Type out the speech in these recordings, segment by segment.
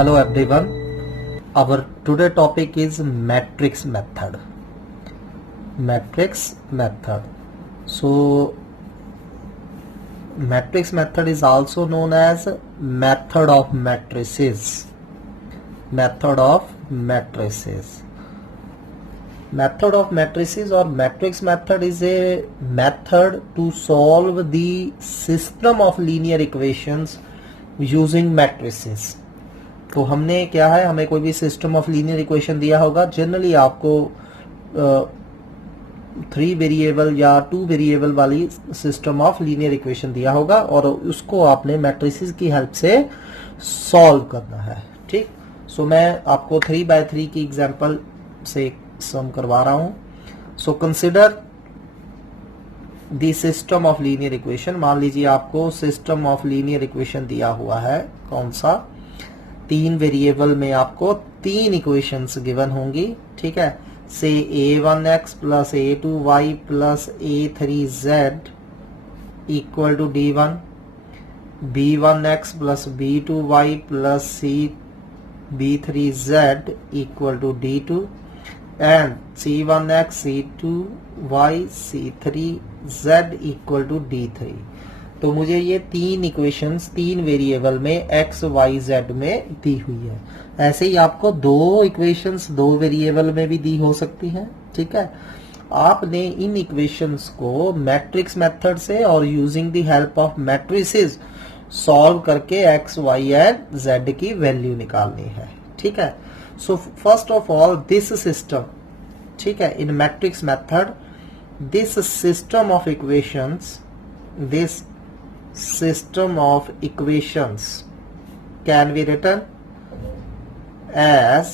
Hello everyone. Our today topic is matrix method. Matrix method. So matrix method is also known as method of matrices. Method of matrices. Method of matrices or matrix method is a method to solve the system of linear equations using matrices. तो हमने क्या है, हमें कोई भी system of linear equation दिया होगा. Generally आपको 3 वेरिएबल या 2 वेरिएबल वाली सिस्टम ऑफ लीनियर इक्वेशन दिया होगा और उसको आपने मैट्रिसेस की हेल्प से सॉल्व करना है. ठीक. सो मैं आपको 3x3 की एग्जांपल से सम करवा रहा हूं. So consider the system of linear equation. मान लीजिए आपको सिस्टम ऑफ लीनियर इक्वेशन दिया हुआ है. कौन सा? 3 वेरिएबल में आपको 3 इक्वेशंस गिवन होंगी. ठीक है. Say a1x plus a2y plus a3z equal to d1, b1x plus b2y plus b3z equal to d2 and c1x c2y c3z equal to d3. तो मुझे ये 3 इक्वेशंस 3 वेरिएबल में x y z में दी हुई है. ऐसे ही आपको 2 इक्वेशंस 2 वेरिएबल में भी दी हो सकती हैं. ठीक है. आपने इन इक्वेशंस को मैट्रिक्स मेथड से और using the help of matrices solve करके x y एंड z की वैल्यू निकालनी है. ठीक है. So first of all this system, ठीक है, in matrix method this system of equations, this system of equations can be written as,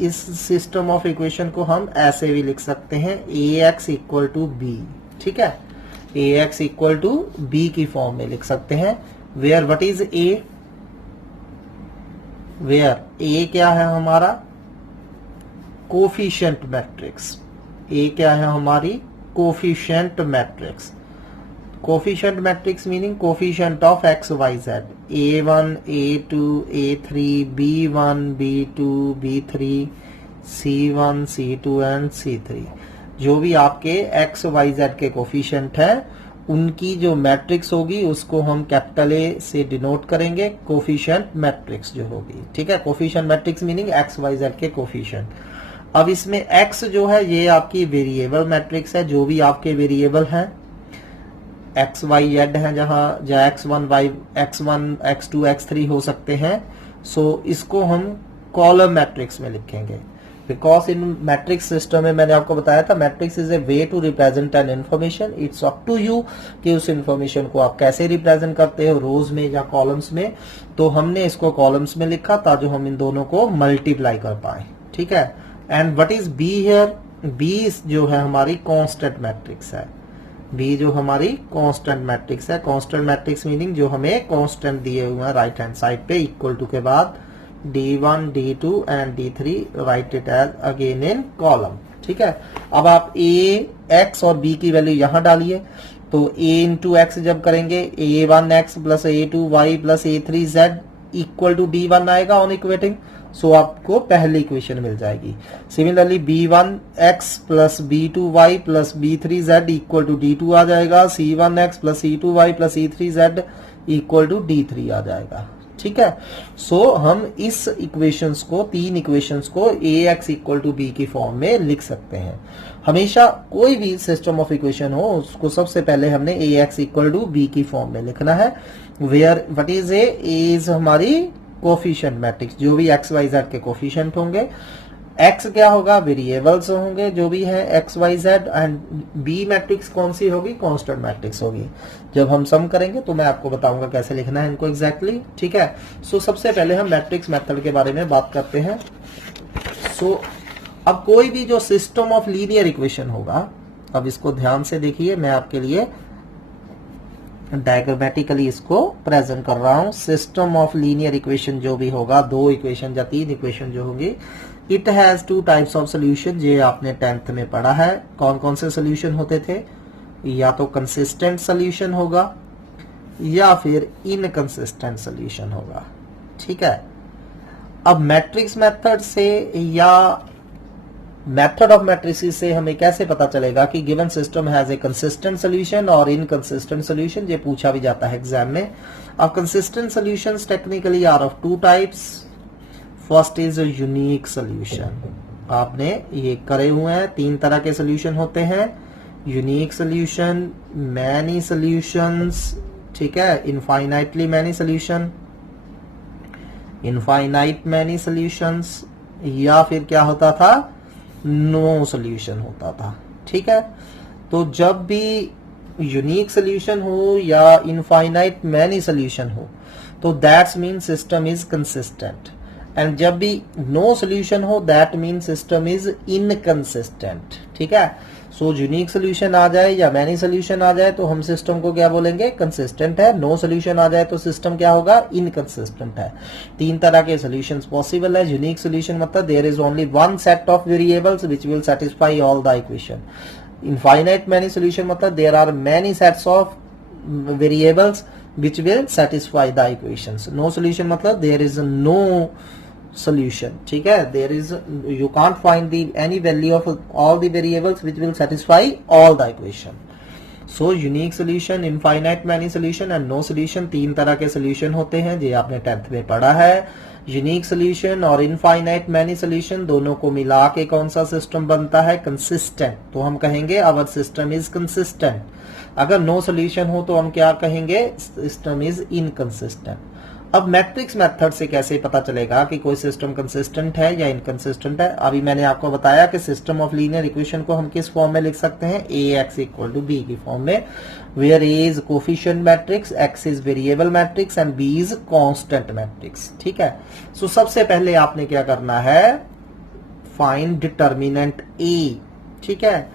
इस system of equation को हम ऐसे भी लिख सकते हैं ax इक्वल टू b. ठीक है. ax इक्वल टू b की फॉर्म में लिख सकते हैं. Where what is a? Where a क्या है हमारा? Coefficient matrix. a क्या है हमारी? Coefficient matrix. Coefficient matrix meaning coefficient of X Y Z. a1 a2 a3 b1 b2 b3 c1 c2 and c3. जो भी आपके एक्स वाई जेड के कोफिशिएंट है उनकी जो मैट्रिक्स होगी उसको हम कैपिटल ए से डिनोट करेंगे. कोफिशिएंट मैट्रिक्स जो होगी. ठीक है. Coefficient matrix meaning X Y Z के कोफिशिएंट. अब इसमें x जो है ये आपकी वेरिएबल मैट्रिक्स है. जो भी आपके वेरिएबल हैं x y z है, जहां x1 y x1 x2 x3 हो सकते हैं. सो इसको हम कॉलम मैट्रिक्स में लिखेंगे. बिकॉज इन मैट्रिक्स सिस्टम में मैंने आपको बताया था matrix is a way to represent an information. It's up to you कि उस इन्फॉर्मेशन को आप कैसे रिप्रेजेंट करते हो, रोज में या कॉलम्स में. तो हमने इसको कॉलम्स में लिखा ताकि हम इन दोनों को मल्टीप्लाई कर पाए. ठीक है. And what is B here? B जो है हमारी कांस्टेंट मैट्रिक्स है. बी जो हमारी कांस्टेंट मैट्रिक्स है. कांस्टेंट मैट्रिक्स मीनिंग जो हमें कांस्टेंट दिए हुए हैं राइट हैंड साइड पे. इक्वल टू के बाद d1 d2 and d3 write it as again in column. ठीक है. अब आप a x और b की वैल्यू यहां डालिए. तो a इंटू एक्स जब करेंगे a1x plus a2y plus a3z equal to d1 आएगा ऑन इक्वेटिंग. सो आपको पहली इक्वेशन मिल जाएगी. Similarly b1x plus b2y plus b3z equal to d2 आ जाएगा. c1x plus c2y plus c3z equal to d3 आ जाएगा. ठीक है. सो हम इस इक्वेशंस को 3 इक्वेशंस को ax इक्वल टू b की फॉर्म में लिख सकते हैं. हमेशा कोई भी सिस्टम ऑफ इक्वेशन हो उसको सबसे पहले हमने ax इक्वल टू b की फॉर्म में लिखना है. Where what is a? Is हमारी कोफिशिएंट मैट्रिक्स. जो भी एक्स वाई जेड के कोफिशिएंट होंगे. x क्या होगा? वेरिएबल्स होंगे जो भी है X Y Z. And b matrix कौन सी होगी? कांस्टेंट मैट्रिक्स होगी. जब हम सम करेंगे तो मैं आपको बताऊंगा कैसे लिखना है इनको एग्जैक्टली. ठीक है. सो सबसे पहले हम मैट्रिक्स मेथड के बारे में बात करते हैं. सो अब कोई भी जो सिस्टम ऑफ लीनियर इक्वेशन होगा, अब इसको ध्यान से देखिए, मैं आपके लिए डायग्रामेटिकली इसको प्रेजेंट कर रहा हूं. सिस्टम ऑफ लीनियर इक्वेशन जो भी होगा, 2 इक्वेशन या 3 इक्वेशन जो होंगी, it has 2 types of solution. ये आपने 10th में पढ़ा है. कौन कौन से सोल्यूशन होते थे? या तो कंसिस्टेंट सोल्यूशन होगा या फिर इनकंसिस्टेंट सोल्यूशन होगा. ठीक है। अब मैट्रिक्स मेथड से या मेथड ऑफ मैट्रिसेस से हमें कैसे पता चलेगा कि given system has a consistent solution और इनकंसिस्टेंट सोल्यूशन, ये पूछा भी जाता है एग्जाम में। अब consistent solutions technically are of two types. First is unique solution, आपने ये करे हुए हैं, तीन तरह के सोल्यूशन होते हैं, यूनिक सोल्यूशन, मैनी सोल्यूशंस, ठीक है, infinitely many solution, infinite many solutions, या फिर क्या होता था, नो सोल्यूशन होता था, ठीक है। तो जब भी यूनिक सोल्यूशन हो या इनफाइनाइट मैनी सोल्यूशन हो तो that's mean system is consistent, and जब भी नो सोल्यूशन हो that mean system is inconsistent, ठीक है। सो यूनिक सोल्यूशन आ जाए या मैनी सोल्यूशन आ जाए तो हम सिस्टम को क्या बोलेंगे, कंसिस्टेंट है। नो सोल्यूशन आ जाए तो सिस्टम क्या होगा, इनकंसिस्टेंट है। तीन तरह के सोल्यूशंस पॉसिबल है। यूनिक सोल्यूशन मतलब there is only one set of variables which will satisfy all the equation. Infinite many solution मतलब there are many sets of variables which will satisfy the equations. No solution मतलब there is no solution, ठीक है, there is, you can't find the any value of all the variables which will satisfy all the equation. So unique solution, infinite many solution and no solution, तीन तरह के solution होते हैं, ये आपने 10th में पढ़ा है। यूनिक सोल्यूशन और इनफाइनाइट मैनी सोल्यूशन दोनों को मिला के कौन सा सिस्टम बनता है, कंसिस्टेंट। तो हम कहेंगे आवर सिस्टम इज कंसिस्टेंट। अगर नो सोल्यूशन हो तो हम क्या कहेंगे, सिस्टम इज इनकंसिस्टेंट। अब मैट्रिक्स मेथड से कैसे पता चलेगा कि कोई सिस्टम कंसिस्टेंट है या इनकंसिस्टेंट है। अभी मैंने आपको बताया कि सिस्टम ऑफ लीनियर इक्वेशन को हम किस फॉर्म में लिख सकते हैं, ax इक्वल टू बी की फॉर्म में, where a is coefficient matrix, x is variable matrix and b is constant matrix, ठीक है। सो सबसे पहले आपने क्या करना है, फाइंड डिटर्मिनेंट a, ठीक है।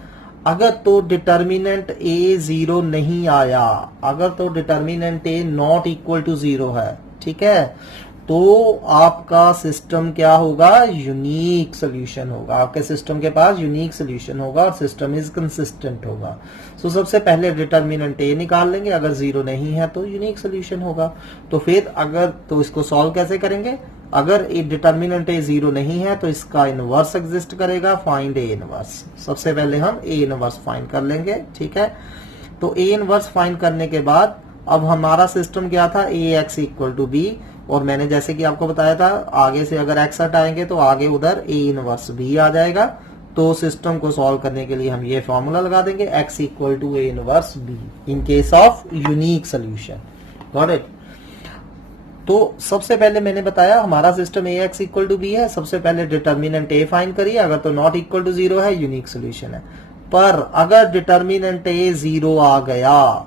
अगर तो डिटर्मिनेंट a 0 नहीं आया, अगर तो determinant a not equal to 0 है, ठीक है, तो आपका सिस्टम क्या होगा, यूनिक सोल्यूशन होगा। आपके सिस्टम के पास यूनिक सोल्यूशन होगा और सिस्टम इज कंसिस्टेंट होगा। सो सबसे पहले डिटर्मिनेंट ए निकाल लेंगे, अगर 0 नहीं है तो यूनिक सोल्यूशन होगा। तो फिर अगर तो इसको सॉल्व कैसे करेंगे, अगर डिटर्मिनेंट ए 0 नहीं है तो इसका इनवर्स एग्जिस्ट करेगा, फाइंड ए इनवर्स। सबसे पहले हम ए इनवर्स फाइंड कर लेंगे, ठीक है। तो ए इनवर्स फाइंड करने के बाद अब हमारा सिस्टम क्या था, ए एक्स इक्वल टू बी, और मैंने जैसे कि आपको बताया था आगे से अगर एक्स हटाएंगे तो आगे उधर ए इनवर्स बी आ जाएगा। तो सिस्टम को सॉल्व करने के लिए हम ये फॉर्मूला लगा देंगे, X equal to A inverse B in case of unique solution. Got it. तो सबसे पहले मैंने बताया हमारा system A X equal to B है, सबसे पहले डिटर्मिनेंट ए फाइंड करिए, अगर तो नॉट इक्वल टू 0 है यूनिक सोल्यूशन है। पर अगर डिटर्मिनेंट ए 0 आ गया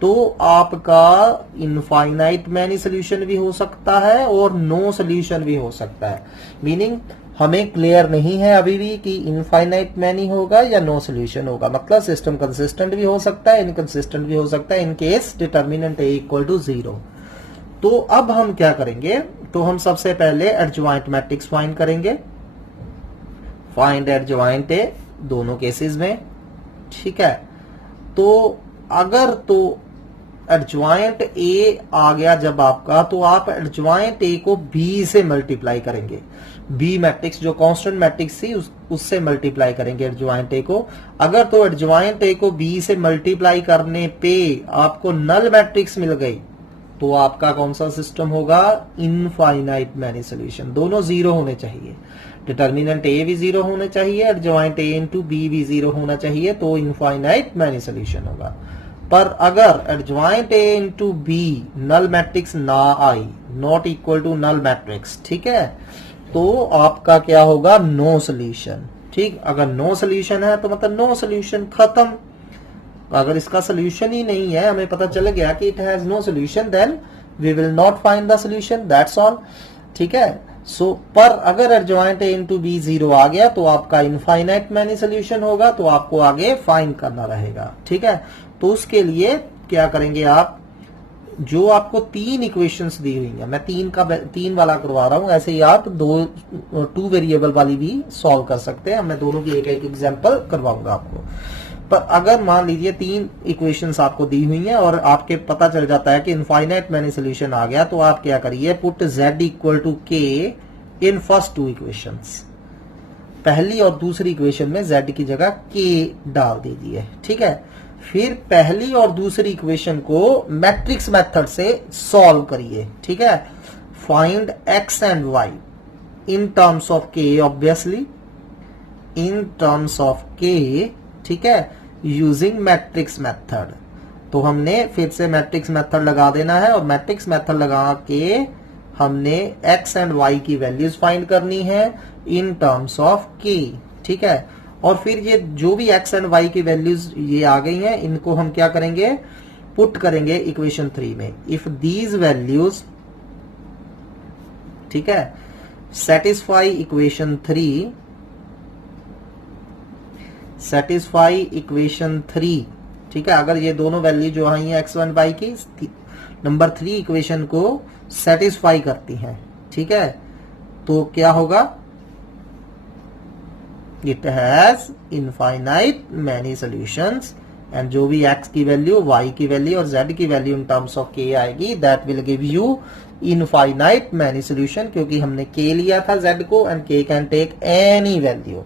तो आपका इनफाइनाइट मैनी सोल्यूशन भी हो सकता है और नो सोल्यूशन भी हो सकता है। मीनिंग हमें क्लियर नहीं है अभी भी कि इनफाइनाइट मैनी होगा या नो सोल्यूशन होगा। मतलब सिस्टम कंसिस्टेंट भी हो सकता है, इनकंसिस्टेंट भी हो सकता है in case determinant A equal to 0। तो अब हम क्या करेंगे, तो हम सबसे पहले एडजॉइंट मैट्रिक्स फाइंड करेंगे, फाइंड एडजॉइंट ए दोनों केसेस में, ठीक है। तो अगर तो एडजॉइंट ए आ गया जब आपका, तो आप एडजॉइंट ए को बी से मल्टीप्लाई करेंगे, बी मैट्रिक्स जो कांस्टेंट मैट्रिक्स थी उससे मल्टीप्लाई करेंगे एडजॉइंट ए को। अगर तो एडजॉइंट ए को बी से मल्टीप्लाई करने पे आपको नल मैट्रिक्स मिल गई तो आपका कौन सा सिस्टम होगा, इनफाइनाइट मैनी सोल्यूशन। दोनों 0 होने चाहिए, डिटर्मिनेंट ए भी 0 होने चाहिए, एडजॉइंट ए इंटू बी भी 0 होना चाहिए, तो इनफाइनाइट मैनी सोल्यूशन होगा। पर अगर adjoint A into B null matrix ना आई, not equal to null matrix, ठीक है, तो आपका क्या होगा, नो सोल्यूशन। ठीक, अगर नो सोल्यूशन है तो मतलब नो सोल्यूशन, खत्म। अगर इसका सोल्यूशन ही नहीं है, हमें पता चल गया कि it has no solution, then we will not find the solution, that's all, ठीक है। सो पर अगर एडजॉइंट ए इंटू बी 0 आ गया तो आपका इनफाइनाइट मैनी सोल्यूशन होगा, तो आपको आगे फाइंड करना रहेगा, ठीक है। तो उसके लिए क्या करेंगे आप, जो आपको 3 इक्वेशंस दी हुई है, मैं 3 वाला करवा रहा हूं, ऐसे ही आप 2 वेरिएबल वाली भी सॉल्व कर सकते हैं। मैं दोनों की एक एक एग्जांपल करवाऊंगा आपको। पर अगर मान लीजिए 3 इक्वेशंस आपको दी हुई हैं और आपके पता चल जाता है कि इनफाइनाइट मैनी सोल्यूशन आ गया, तो आप क्या करिए, put z equal to k in first 2 equations. पहली और दूसरी इक्वेशन में z की जगह k डाल दीजिए, ठीक है। फिर पहली और दूसरी इक्वेशन को मैट्रिक्स मेथड से सॉल्व करिए, ठीक है। Find x and y in terms of k, obviously in terms of k, ठीक है, यूजिंग मैट्रिक्स मेथड। तो हमने फिर से मैट्रिक्स मेथड लगा देना है और मैट्रिक्स मेथड लगा के हमने x एंड y की वैल्यूज फाइंड करनी है इन टर्म्स ऑफ k, ठीक है। और फिर ये जो भी x एंड y की वैल्यूज ये आ गई हैं, इनको हम क्या करेंगे, पुट करेंगे इक्वेशन 3 में। इफ दीज वैल्यूज, ठीक है, सेटिस्फाई इक्वेशन 3, सेटिस्फाई इक्वेशन 3, ठीक है, अगर ये दोनों वैल्यू जो आई है x1 y की नंबर 3 इक्वेशन को सेटिस्फाई करती हैं, ठीक है, तो क्या होगा, it has infinite many solutions and जो भी x की वैल्यू, y की वैल्यू और z की value in terms of k आएगी, that will give you infinite many solution, क्योंकि हमने k लिया था z को एंड k can take any value.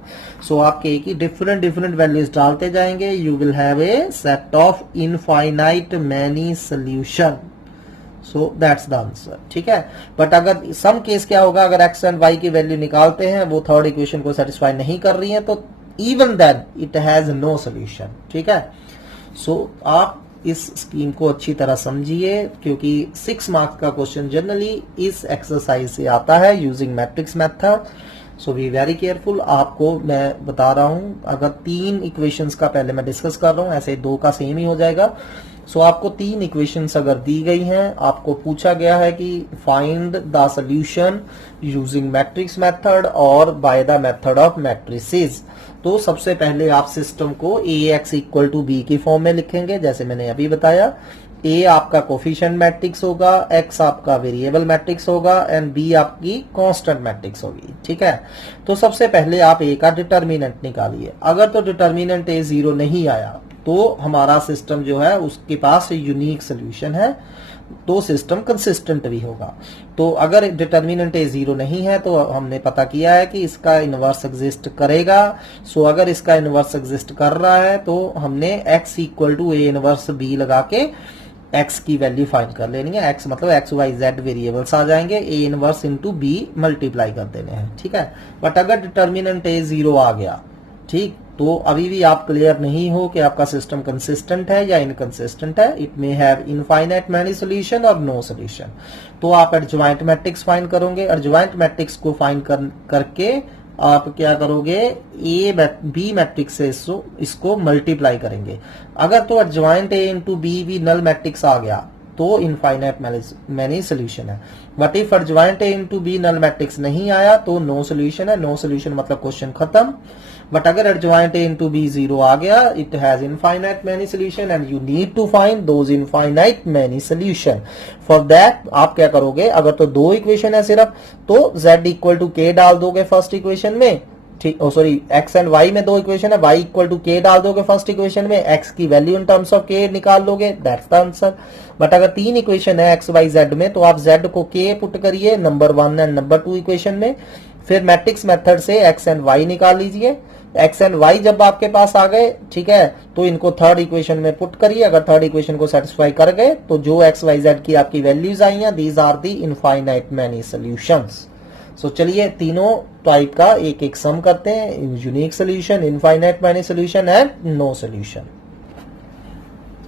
So आप k की डिफरेंट वैल्यूज डालते जाएंगे, you will have a set of infinite many solution. So that's the answer, ठीक है। बट अगर सम केस क्या होगा, अगर x एंड y की वैल्यू निकालते हैं, वो थर्ड इक्वेशन को सेटिस्फाई नहीं कर रही है, तो even then it has no solution, ठीक है। सो आप इस स्कीम को अच्छी तरह समझिए, क्योंकि 6 मार्क्स का क्वेश्चन जनरली इस एक्सरसाइज से आता है using matrix method. So be very careful. आपको मैं बता रहा हूं, अगर 3 इक्वेशंस का पहले मैं डिस्कस कर रहा हूं, ऐसे 2 का सेम ही हो जाएगा। सो आपको 3 इक्वेशंस अगर दी गई हैं, आपको पूछा गया है कि find the solution using matrix method और by the method of matrices, तो सबसे पहले आप सिस्टम को ax इक्वल टू b की फॉर्म में लिखेंगे, जैसे मैंने अभी बताया। a आपका कोफिशिएंट मैट्रिक्स होगा, x आपका वेरिएबल मैट्रिक्स होगा एंड b आपकी कांस्टेंट मैट्रिक्स होगी, ठीक है। तो सबसे पहले आप a का डिटर्मिनेंट निकालिए। अगर तो डिटर्मिनेंट a 0 नहीं आया, तो हमारा सिस्टम जो है उसके पास यूनिक सोल्यूशन है, तो सिस्टम कंसिस्टेंट भी होगा। तो अगर डिटर्मिनेंट ए 0 नहीं है, तो हमने पता किया है कि इसका इनवर्स एग्जिस्ट करेगा। सो अगर इसका इनवर्स एग्जिस्ट कर रहा है, तो हमने x equal to A inverse b लगा के x की वैल्यू फाइंड कर लेनी है। x मतलब x y z वेरिएबल्स आ जाएंगे, a inverse into b multiply कर देने हैं, ठीक है। बट अगर डिटर्मिनेंट ए 0 आ गया, ठीक, तो अभी भी आप क्लियर नहीं हो कि आपका सिस्टम कंसिस्टेंट है या इनकंसिस्टेंट है। It may have infinite many solution और नो सॉल्यूशन। तो आप एडजॉइंट मैट्रिक्स फाइंड करोगे। एडजॉइंट मैट्रिक्स को फाइंड करके आप क्या करोगे, ए बी मैट्रिक्स से इसको मल्टीप्लाई करेंगे। अगर तो एडजॉइंट ए इंटू बी भी नल मैट्रिक्स आ गया, तो इनफाइनाइट मैनी सोल्यूशन है। But if adjoint A into B null matrix नहीं आया, तो नो सोल्यूशन है। नो सोल्यूशन मतलब क्वेश्चन खत्म। बट अगर एडजॉइंट ए इंटू बी 0 आ गया, it has infinite many solution and you need to find those infinite many solution. For that आप क्या करोगे, अगर तो 2 इक्वेशन है सिर्फ, तो z इक्वल टू k डाल दोगे फर्स्ट इक्वेशन में, ठीक, सॉरी x एंड y में 2 इक्वेशन है, y इक्वल टू k डाल दोगे फर्स्ट इक्वेशन में, x की value in terms of k निकाल लोगे, दैट्स द आंसर। बट अगर 3 इक्वेशन है x y z में, तो आप z को k पुट करिए नंबर 1 एंड नंबर 2 इक्वेशन में, फिर मैट्रिक्स मेथड से x एंड y निकाल लीजिए। x एंड y जब आपके पास आ गए, ठीक है, तो इनको थर्ड इक्वेशन में पुट करिए। अगर थर्ड इक्वेशन को सेटिस्फाई कर गए, तो जो x y z की आपकी वैल्यूज आई हैं, these are the infinite many solutions. So चलिए तीनों टाइप का एक एक सम करते हैं, unique solution, infinite many solution and no solution.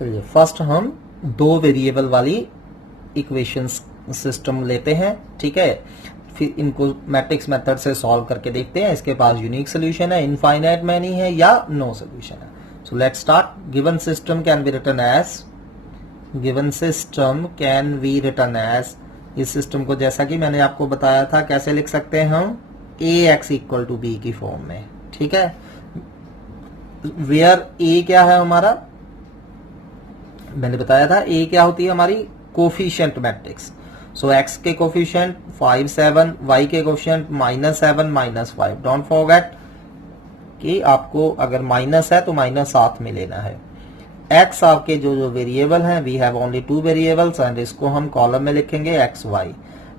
चलिए फर्स्ट हम 2 वेरिएबल वाली इक्वेशन सिस्टम लेते हैं, ठीक है, फिर इनको मैट्रिक्स मेथड से सॉल्व करके देखते हैं इसके पास यूनिक सोल्यूशन है, इनफाइनाइट मैनी है या नो सोल्यूशन है। So let's start. Given system can be written as, given system can be written as, इस सिस्टम को जैसा कि मैंने आपको बताया था कैसे लिख सकते हैं हम, ax इक्वल टू b की फॉर्म में, ठीक है। वेयर a क्या है हमारा, मैंने बताया था a क्या होती है हमारी, कोफिशिएंट मैट्रिक्स। सो x के कोफिशिएंट 5 7, y के कोफिशिएंट -7 -5। डोंट फॉरगेट कि आपको अगर माइनस है तो माइनस साथ में लेना है। x आपके जो जो वेरिएबल हैं, we have only 2 variables and इसको हम कॉलम में लिखेंगे x y,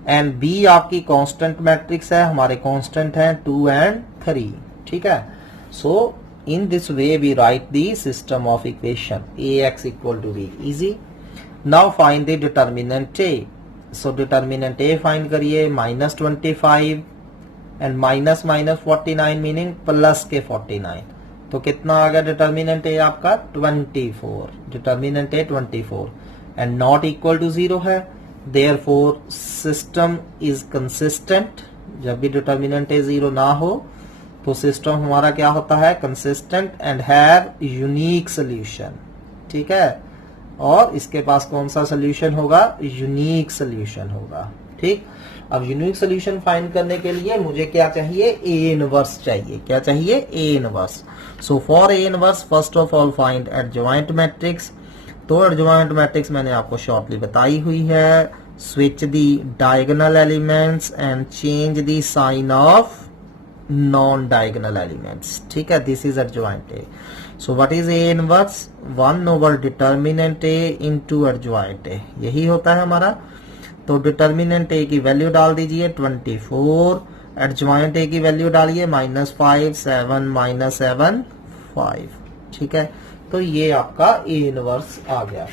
एंड b आपकी कांस्टेंट मैट्रिक्स है, हमारे कांस्टेंट हैं 2 एंड 3, ठीक है। So in this way we write the system of equation ax equal to b, easy. Now find the determinant a। सो डिटर्मिनेंट a फाइंड करिए, -25 and minus 49 meaning plus के 49, तो कितना आ गया डिटर्मिनेंट ए आपका 24, determinant A 24 and not equal to 0 है, therefore system is consistent. जब भी डिटर्मिनेंट ए 0 ना हो तो सिस्टम हमारा क्या होता है, consistent and have unique solution, ठीक है। और इसके पास कौन सा सोल्यूशन होगा, यूनिक सोल्यूशन होगा, ठीक। अब यूनिक सोल्यूशन फाइंड करने के लिए मुझे क्या चाहिए, ए इनवर्स चाहिए। क्या चाहिए, A inverse. So for A inverse first of all find adjoint matrix. तो एडजॉइंट मैट्रिक्स मैंने आपको शॉर्टली बताई हुई है, switch the diagonal elements and change the sign of non diagonal elements, ठीक है। This is adjoint A. So what is A inverse, 1 over determinant A into adjoint A, यही होता है हमारा। तो डिटर्मिनेंट ए की वैल्यू डाल दीजिए 24, एडजॉइंट ए की वैल्यू डालिए -5 7 -7 5, ठीक है। तो ये आपका ए इनवर्स आ गया।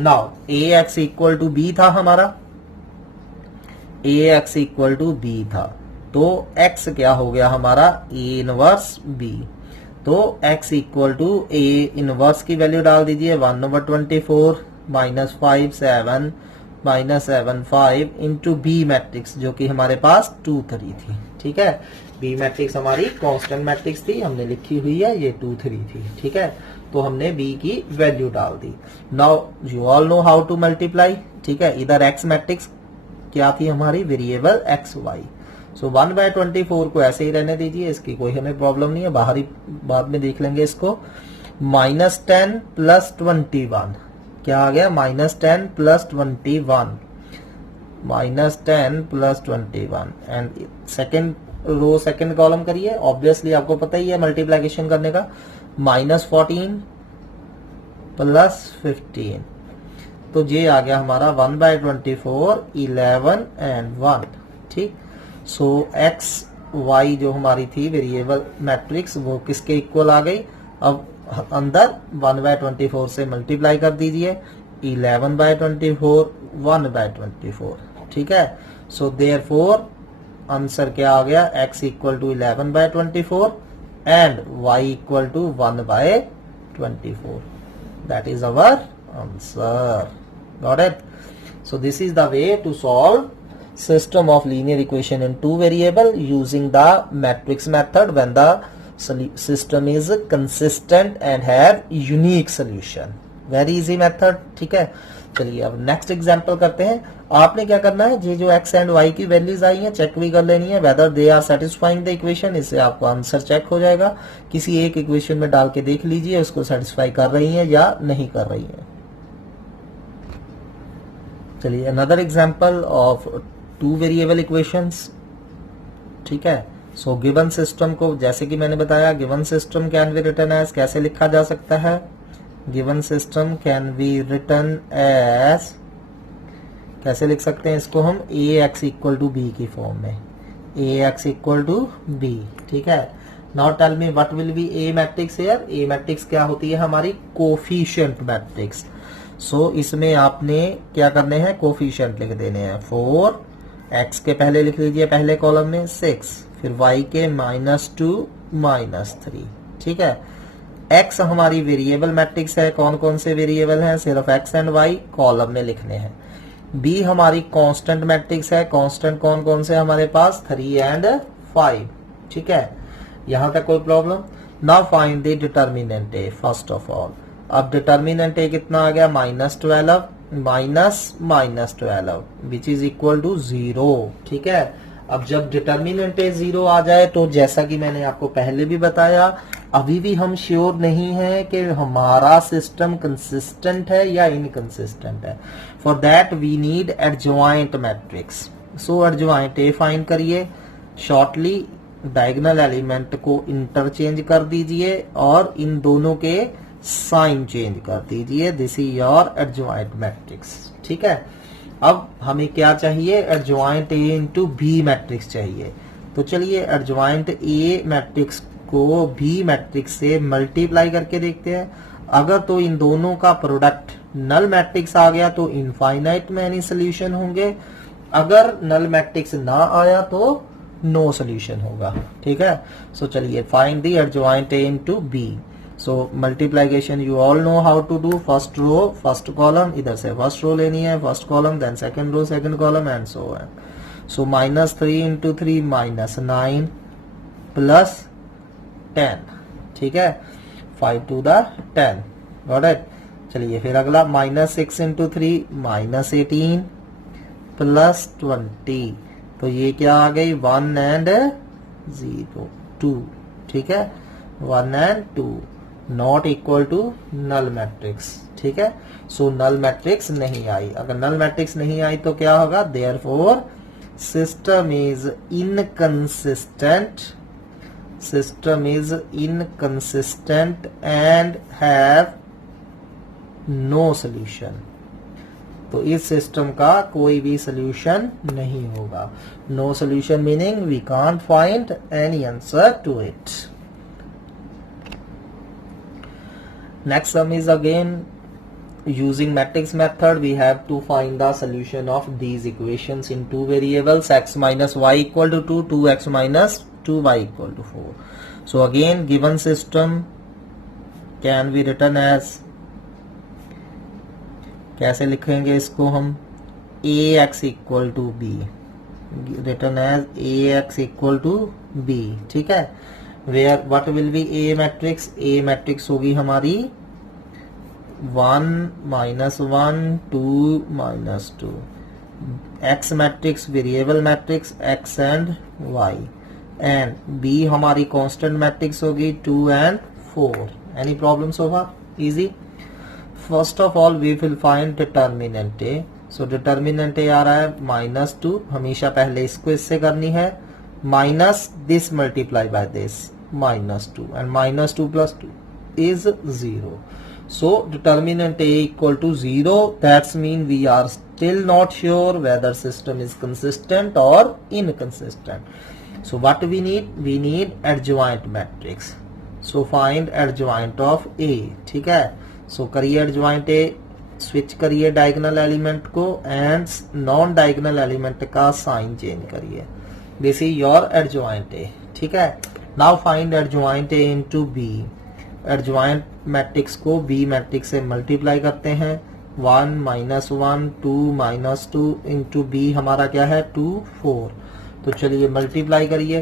Now A X equal to B था हमारा, A X equal to B था, तो एक्स क्या हो गया हमारा, ए इनवर्स बी। तो x equal to A inverse की वैल्यू डाल दीजिए 1 ओवर 24 -5 7 -7 5 इंटू बी मैट्रिक्स जो कि हमारे पास 2 3 थी, ठीक है। बी मैट्रिक्स हमारी कांस्टेंट मैट्रिक्स थी, हमने लिखी हुई है, ये 2 3 थी, ठीक है। तो हमने बी की वैल्यू डाल दी। Now you all know how to multiply, ठीक है। इधर एक्स मैट्रिक्स क्या थी हमारी, वेरिएबल एक्स वाई। सो 1/24 को ऐसे ही रहने दीजिए, इसकी कोई हमें प्रॉब्लम नहीं है, बाहरी बाद में देख लेंगे इसको। -10 + 21 क्या आ गया, -10 + 21, -10 + 21 and second row second column करिए। ऑब्वियसली आपको पता ही है मल्टीप्लीकेशन करने का, -14 + 15, तो ये आ गया हमारा 1/24 11 एंड 1, ठीक। सो एक्स वाई जो हमारी थी वेरिएबल मैट्रिक्स वो किसके इक्वल आ गई, अब अंदर 1/24 से मल्टीप्लाई कर दीजिए, 11/24 1/24, ठीक है। सो देयरफॉर आंसर क्या आ गया, x इक्वल टू 11/24 एंड y equal to 1/24, that is our answer. Got it. So this is the way to solve system of linear equation in 2 variable using the matrix method when the system is consistent and have unique solution. Very easy method, ठीक है। चलिए अब next example करते हैं। आपने क्या करना है, ये जो x एंड y की वैल्यूज आई हैं चेक भी कर लेनी है whether they are satisfying the equation, इससे आपको आंसर चेक हो जाएगा। किसी एक इक्वेशन में डाल के देख लीजिए उसको सेटिस्फाई कर रही है या नहीं कर रही है। चलिए another example of 2 variable equations, ठीक है। सो गिवन सिस्टम को जैसे कि मैंने बताया, given system can be written as, कैसे लिखा जा सकता है, given system can be written as, कैसे लिख सकते हैं इसको हम, A X equal to B की फॉर्म में, A X equal to B, ठीक है। Now tell me what will be A matrix here. A matrix क्या होती है हमारी, कोफिशिएंट मैट्रिक्स। सो इसमें आपने क्या करने हैं, कोफिशिएंट लिख देने हैं। 4 x के पहले लिख लीजिए पहले कॉलम में 6, फिर y के -2 -3, ठीक है। x हमारी वेरिएबल मैट्रिक्स है, कौन कौन से वेरिएबल हैं, सिर्फ x एंड y कॉलम में लिखने हैं। b हमारी कांस्टेंट मैट्रिक्स है, कांस्टेंट कौन कौन से हमारे पास, 3 एंड 5, ठीक है। यहां तक कोई problem. Now find the determinant a first of all. अब डिटर्मिनेंट a कितना आ गया, -12 -12 विच इज इक्वल टू 0, ठीक है। अब जब डिटर्मिनेंट 0 आ जाए तो जैसा कि मैंने आपको पहले भी बताया, अभी भी हम श्योर नहीं है कि हमारा सिस्टम कंसिस्टेंट है या इनकंसिस्टेंट है। For that we need adjoint matrix. So adjoint A find करिए शॉर्टली, डायगोनल एलिमेंट को इंटरचेंज कर दीजिए और इन दोनों के साइन चेंज कर दीजिए। This is your adjoint matrix. ठीक है, अब हमें क्या चाहिए, adjoint A into B matrix चाहिए। तो चलिए एडजॉइंट ए मैट्रिक्स को बी मैट्रिक्स से मल्टीप्लाई करके देखते हैं। अगर तो इन दोनों का प्रोडक्ट नल मैट्रिक्स आ गया तो इनफाइनाइट मैनी सोल्यूशन होंगे, अगर नल मैट्रिक्स ना आया तो नो सोल्यूशन होगा। ठीक है, सो चलिए find the adjoint A into B. So multiplication you all know how to do, first row first column, इधर से फर्स्ट रो लेनी है, first column, then second row second column and so on. So -3 into 3 -9 plus 10। ठीक है, 5 to the 10, got it. चलिए फिर अगला -6 into 3 -18 plus 20। तो ये क्या आ गई, 1 and 0 2। ठीक है, 1 and 2 not equal to null matrix. ठीक है, सो नल मैट्रिक्स नहीं आई। अगर नल मैट्रिक्स नहीं आई तो क्या होगा, therefore system is inconsistent, system is inconsistent and have no solution। तो इस सिस्टम का कोई भी सोल्यूशन नहीं होगा। No solution meaning we can't find any answer to it. Next sum is again using matrix method we have to find the solution of these equations in two variables, x minus y equal to 2, 2x minus 2y equal to 4. So again given system can be written as, कैसे लिखेंगे इसको हम, ax equal to b, written as ax equal to b। ठीक है, where what will be a matrix, a matrix होगी हमारी 1 -1 2 -2, x matrix variable matrix x and y, and b हमारी constant matrix होगी 2 and 4। Any problem so far? Easy. First of all we will find determinant A. So determinant A आ रहा है -2, हमेशा पहले इसको इससे करनी है, minus this multiply by this -2 and -2 + 2 is 0। So determinant A equal to 0, that's mean we are still not sure whether system is consistent or inconsistent. So what we need adjoint matrix। So find adjoint of A। ठीक है, so करिए adjoint A, switch करिए diagonal element को and non diagonal element का sign change करिए। This is your adjoint A। ठीक है, now find adjoint A into B। Adjoint matrix को बी मैट्रिक्स से मल्टीप्लाई करते हैं, 1 -1 2 -2 इंटू बी हमारा क्या है 2 4। तो चलिए मल्टीप्लाई करिए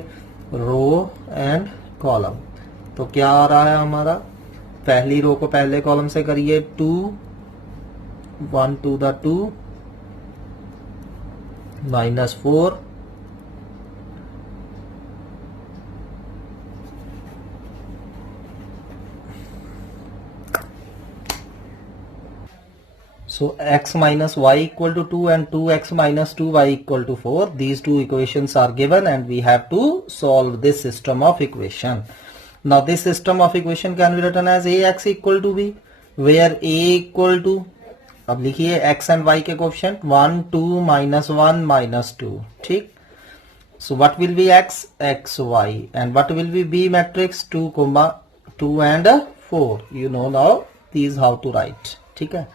रो एंड कॉलम। तो क्या आ रहा है हमारा, पहली रो को पहले कॉलम से करिए 2 1 to the 2 -4 So x minus y equal to 2 and 2x minus 2y equal to 4. These two equations are given and we have to solve this system of equation. Now this system of equation can be written as ax equal to b, where a equal to, अब लिखिए x and y के coefficient 1 2 -1 -2। ठीक, so what will be x, x y, and what will be b matrix 2 and 4। You know now these how to write। ठीक है,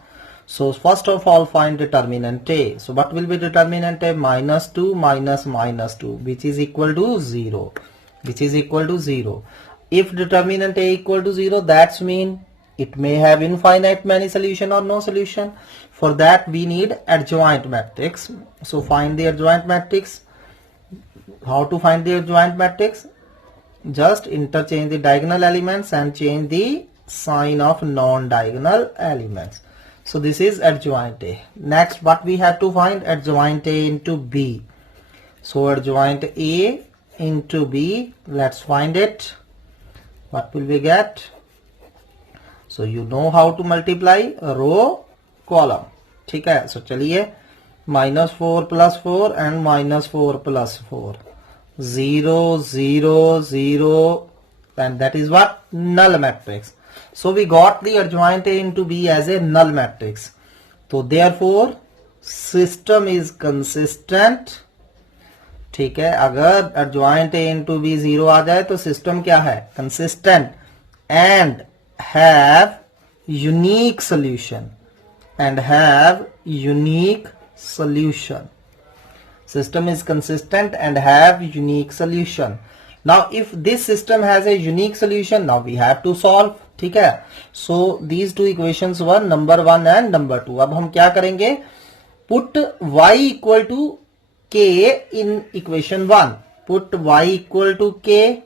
so first of all find determinant A। so what will be determinant A, -2 minus -2 which is equal to 0, which is equal to 0। if determinant A equal to 0, that's mean it may have infinite many solution or no solution। for that we need adjoint matrix। so find the adjoint matrix। how to find the adjoint matrix, just interchange the diagonal elements and change the sign of non-diagonal elements। so this is adjoint A। next what we have to find, adjoint A into B। so adjoint A into B, let's find it। what will we get, so you know how to multiply row column। ठीक है, so चलिए -4 + 4 and -4 + 4 0, 0, 0, and that is what? Null matrix. So we got the adjoint A into B as a null matrix. So therefore system is consistent. ठीक है, अगर adjoint A into B 0 आ जाए तो system क्या है? Consistent and have unique solution. And have unique solution. System is consistent and have unique solution. Now if this system has a unique solution, now we have to solve. ठीक है, so these two equations were number 1 and number 2. अब हम क्या करेंगे? Put y equal to k in equation 1. Put y equal to k.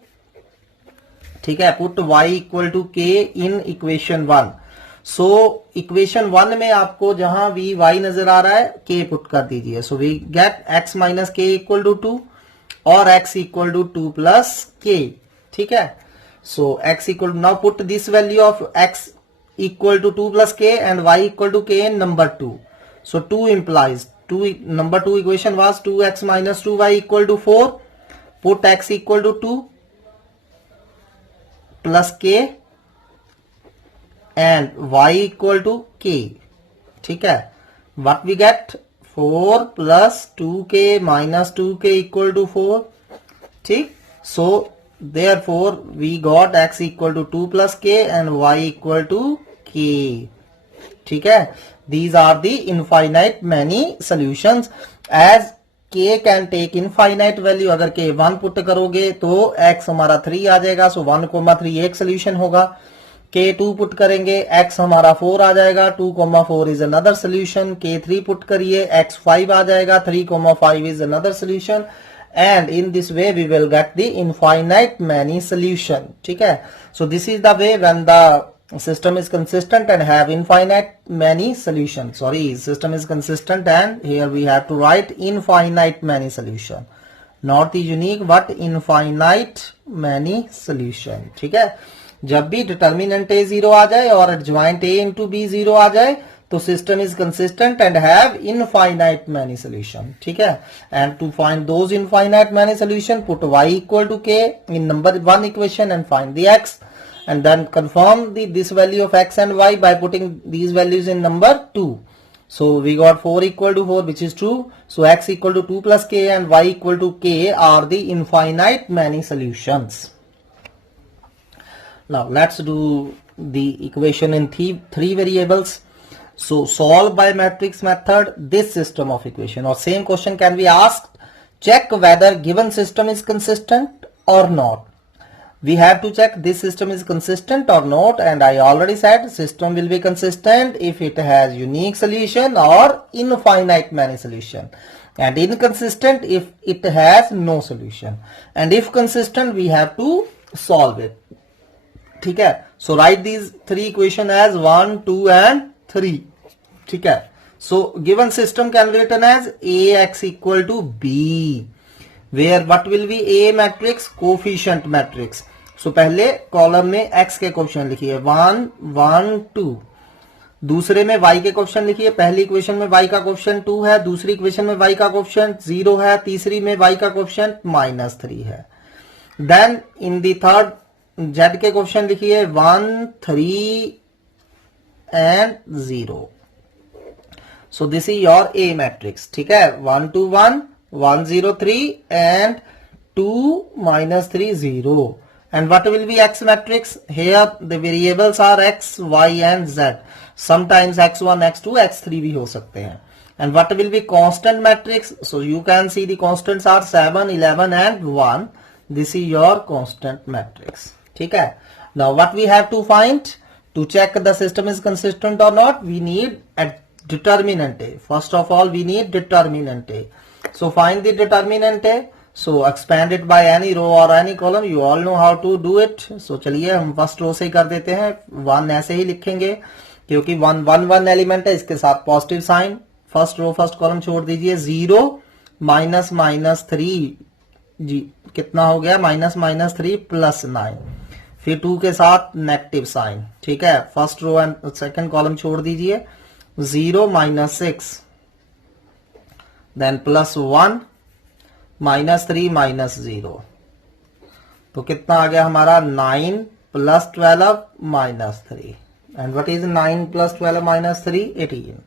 ठीक है, put y equal to k in equation 1. So equation 1 में आपको जहां वी वाई नजर आ रहा है के पुट कर दीजिए. So we get x minus K equal to 2 और x equal to 2 plus K. ठीक है, so x equal now put this value of x equal to 2 plus K and y equal to K in number 2. सो 2 implies 2 number 2 equation was 2x minus 2y equal to 4. Put x equal to 2 plus k and y equal to k. ठीक है, what we get? 4 plus 2k minus 2k equal to 4. ठीक, so therefore we got x equal to 2 plus k and y equal to k. ठीक है, these are the infinite many solutions as k can take infinite value. अगर k 1 put करोगे तो x हमारा 3 आ जाएगा. सो 1,3 एक solution होगा. k2 पुट करेंगे x हमारा 4 आ जाएगा. 2,4 is another solution. k3 put करिए x 5 आ जाएगा. 3,5 is another solution. And in this way we will get the infinite many solution. ठीक है, so this is the way when the system is consistent and have infinite many solution. Sorry, system is consistent and here we have to write infinite many solution, not the unique but infinite many solution. ठीक है, जब भी determinant a 0 आ जाए और adjoint a into b 0 आ जाए तो system is consistent and have infinite many solution. ठीक है, and to find those infinite many solution put y equal to k in number 1 equation and find the x. And then confirm this value of x and y by putting these values in number 2. So we got 4 equal to 4, which is true. So x equal to 2 plus k and y equal to k are the infinite many solutions. Now let's do the equation in three variables. So solve by matrix method this system of equation, or same question can be asked. Check whether given system is consistent or not. We have to check this system is consistent or not, and I already said system will be consistent if it has unique solution or infinite many solution, and inconsistent if it has no solution, and if consistent we have to solve it. ठीक है, so write these three equation as 1, 2 and 3. ठीक है, so given system can be written as ax equal to b, where what will be a matrix? Coefficient matrix. So पहले column में x के coefficient लिखिए 1, 1, 2. दूसरे में y के coefficient लिखिए. पहली इक्वेशन में y का कोएफिशिएंट 2 है, दूसरी इक्वेशन में y का कोएफिशिएंट 0 है, तीसरी में y का कोएफिशिएंट -3 है. Then in the third z के कोएफिशिएंट लिखिए 1, 3 and 0. So this is your a matrix. ठीक है, 1, 2, 1, 1, 0, 3 and 2, -3, 0. And what will be x matrix? Here the variables are x, y and z. Sometimes x1, x2, x3 भी हो सकते हैं. And what will be constant matrix? So you can see the constants are 7, 11 and 1. This is your constant matrix. ठीक है. Now what we have to find to check the system is consistent or not? We need a determinant A. First of all, we need determinant A. So find the determinant A. So expand it by any row or any column. You all know how to do it. So चलिए हम first row से ही कर देते हैं. 1 ऐसे ही लिखेंगे क्योंकि 1, 1, 1 element है, इसके साथ positive sign. First row first column छोड़ दीजिए. 0 -3 जी कितना हो गया? -3 प्लस 9. फिर 2 के साथ नेगेटिव साइन. ठीक है, first row and second column छोड़ दीजिए. 0 -6 देन +1 -3 -0, तो कितना आ गया हमारा 9 + 12 -3. And what is 9 + 12 -3? 18.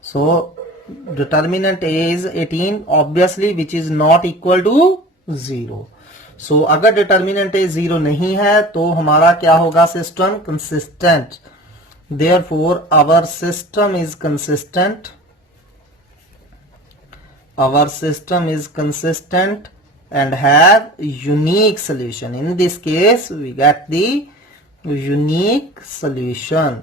So determinant is 18 obviously, which is not equal to 0. So अगर determinant is 0 नहीं है तो हमारा क्या होगा? System consistent. Therefore our system is consistent. Our system is consistent and have unique solution. In this case we get the unique solution.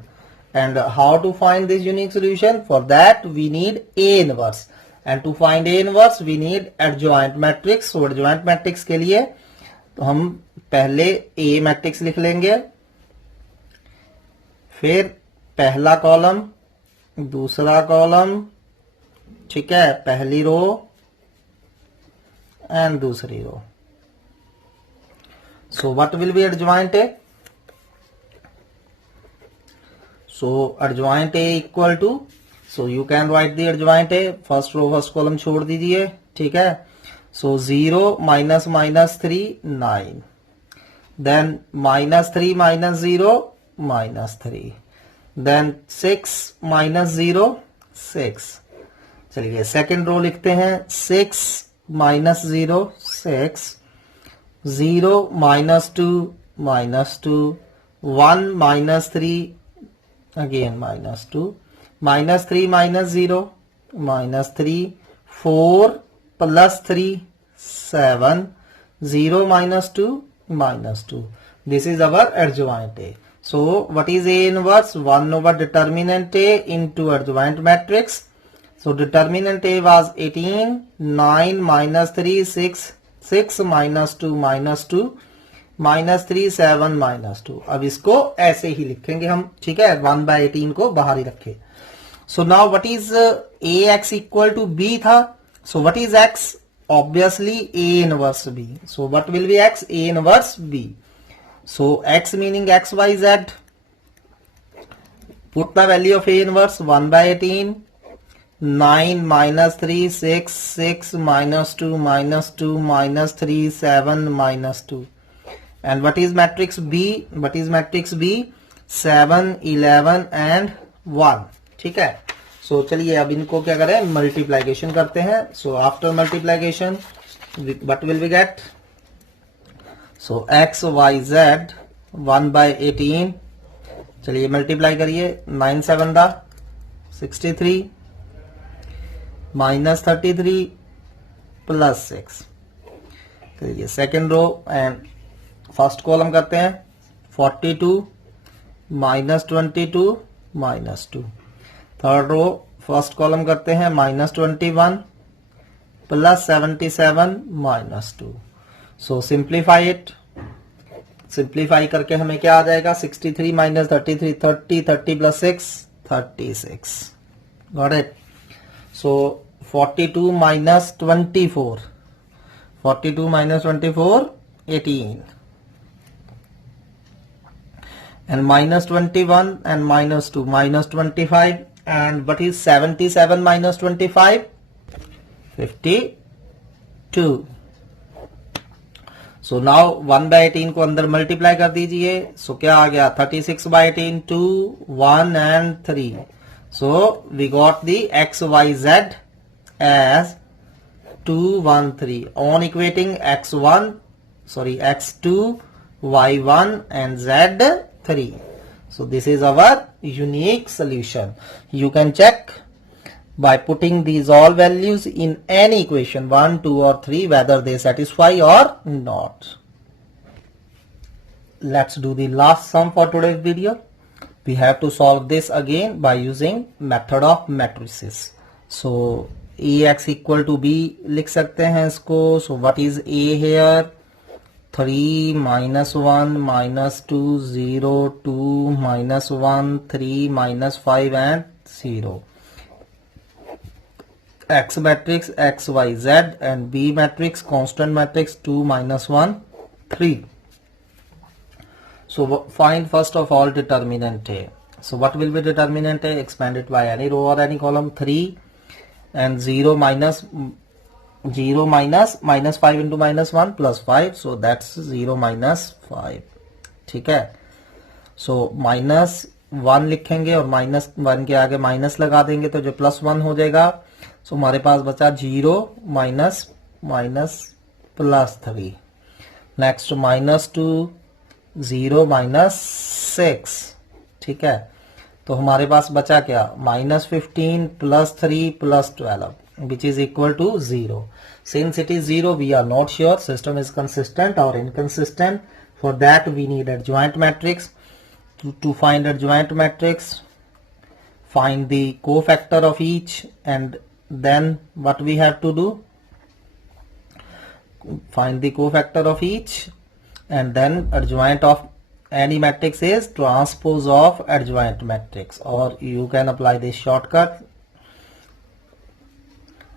And how to find this unique solution? For that we need A inverse, and to find A inverse we need adjoint matrix. So adjoint matrix के लिए तो हम पहले A matrix लिख लेंगे, फिर पहला column, दूसरा कॉलम, ठीक है, पहली रो एंड दूसरी रो. So what will be adjoint A? So adjoint A equal to, so you can write the adjoint A. First row first column छोड़ दीजिए, ठीक है. So 0 minus minus 3 9, then minus 3 minus 0 minus 3, then 6 minus 0 6. चलिए second रो लिखते हैं. 6 minus 0 6, 0 minus 2 minus 2, 1 minus 3 again minus 2, minus 3 minus 0 minus 3, 4 plus 3 7, 0 minus 2 minus 2. This is our adjoint A. So what is A inverse? 1 over determinant A into adjoint matrix. So determinant A was 18, 9 minus 3 6, 6 minus 2 minus 2, minus 3 7 minus 2. अब इसको ऐसे ही लिखेंगे हम, ठीक है. 1/18 को बाहर ही रखे. So now what is AX equal to B था. So what is X? Obviously A inverse B. So what will be X? A inverse B. So X meaning X, Y, Z. Put the value of A inverse. 1/18, 9 minus 3 6, 6 minus 2 minus 2, minus 3 7 minus 2. And what is matrix B? What is matrix B? 7 11 and 1. ठीक है. So चलिए अब इनको क्या करें? Multiplication करते हैं. So after multiplication what will we get? So x y z 1/18. चलिए मल्टीप्लाई करिए. 9 7 दा 63 minus 33 plus 6. चलिए second row and first column करते हैं. 42 minus 22 minus 2. Third row first column करते हैं. minus 21 plus 77 minus 2. So simplify it. Simplify करके हमें क्या आ जाएगा? 63 minus 33 30, 30 plus 6 36. Got it. So 42 minus 24, 42 minus 24 18, and minus 21 and minus 2 minus 25. And what is 77 minus 25? 52. So now 1/18 को अंदर multiply कर दीजिए. So क्या आ गया? 36/18 2 1 and 3. So we got the x y z as 2 1 3. On equating x1 x2 y1 and z3. So this is our unique solution. You can check by putting these all values in any equation 1 2 or 3 whether they satisfy or not. Let's do the last sum for today's video. We have to solve this again by using method of matrices. So AX equal to B लिख सकते हैं इसको. So what is A here? 3 minus 1 minus 2 0 2 minus 1 3 minus 5 and 0. X matrix x y z and B matrix constant matrix 2 minus 1 3. So find first of all determinant A. So what will be determinant A? Expand it by any row or any column. 3 and 0 minus 0 minus 5 into -1 plus 5, so that's 0 minus 5. ठीक है, सो -1 लिखेंगे और -1 के आगे minus लगा देंगे तो जो +1 हो जाएगा. सो हमारे पास बचा 0 माइनस +3. नेक्स्ट -2 0 -6. ठीक है, तो हमारे पास बचा क्या, -15 +3 +12 which is equal to 0. Since it is 0, we are not sure system is consistent or inconsistent. For that we need adjoint matrix. To find adjoint matrix, find the cofactor of each, and then what we have to do, find the cofactor of each, and then adjoint of any matrix is transpose of adjoint matrix, or you can apply this shortcut.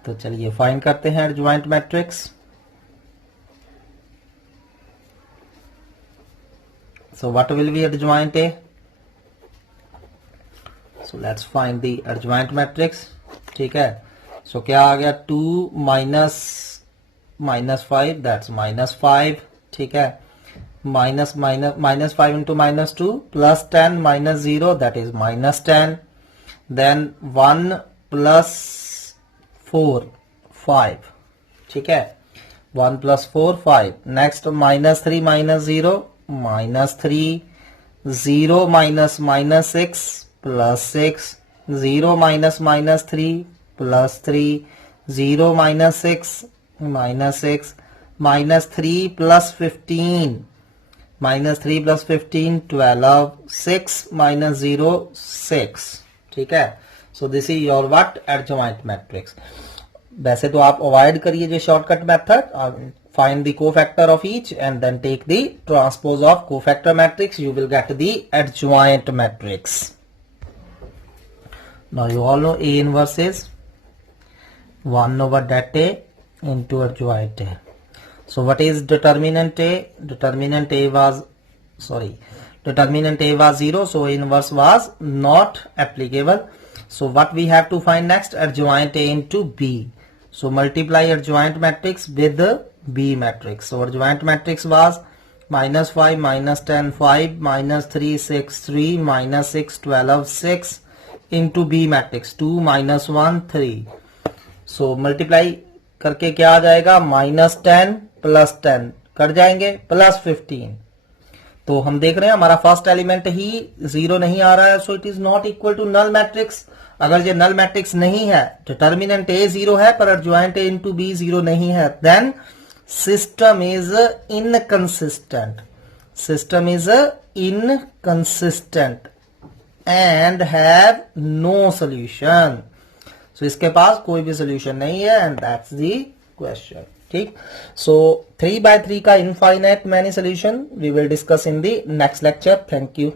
तो चलिए find करते हैं adjoint matrix. So what will B adjoint A, so let's find the adjoint matrix. ठीक है, सो क्या आ गया, 2 minus 5 that's -5. ठीक है, -5 into -2 plus 10 minus 0 that is -10. then 1 plus 4 5. ठीक है, 1 plus 4 5. next -3 minus 0 -3. 0 minus -6 plus 6. 0 minus -3 plus 3. 0 minus 6 -6. -3 plus 15. -3 plus 15 12. 6 minus 0 6. ठीक है, so this is your what, adjoint matrix. वैसे तो आप अवॉइड करिए जो shortcut method, find the cofactor of each and then take the transpose of cofactor matrix, you will get the adjoint matrix. Now you all know A inverse is 1 over that A into adjoint A. So what is determinant A? Determinant A was 0, so inverse was not applicable. So what we have to find next, adjoint A into B. So multiply adjoint matrix with the B matrix. So adjoint matrix was -5 -10 5 -3 6 3 -6 12 6 into B matrix 2 -1 3. So multiply करके क्या आ जाएगा, -10 + 10 cut जाएंगे +15. तो हम देख रहे हैं हमारा फर्स्ट एलिमेंट ही 0 नहीं आ रहा है, so it is not equal to null matrix. अगर ये नल मैट्रिक्स नहीं है, डिटर्मिनेंट A 0 है पर एडजॉइंट A into B 0 नहीं है, then system is inconsistent. System is inconsistent and have no solution. So इसके पास कोई भी सॉल्यूशन नहीं है, एंड दैट्स द क्वेश्चन. ठीक, सो 3 by 3 का infinite many solution we will discuss in the next lecture. Thank you.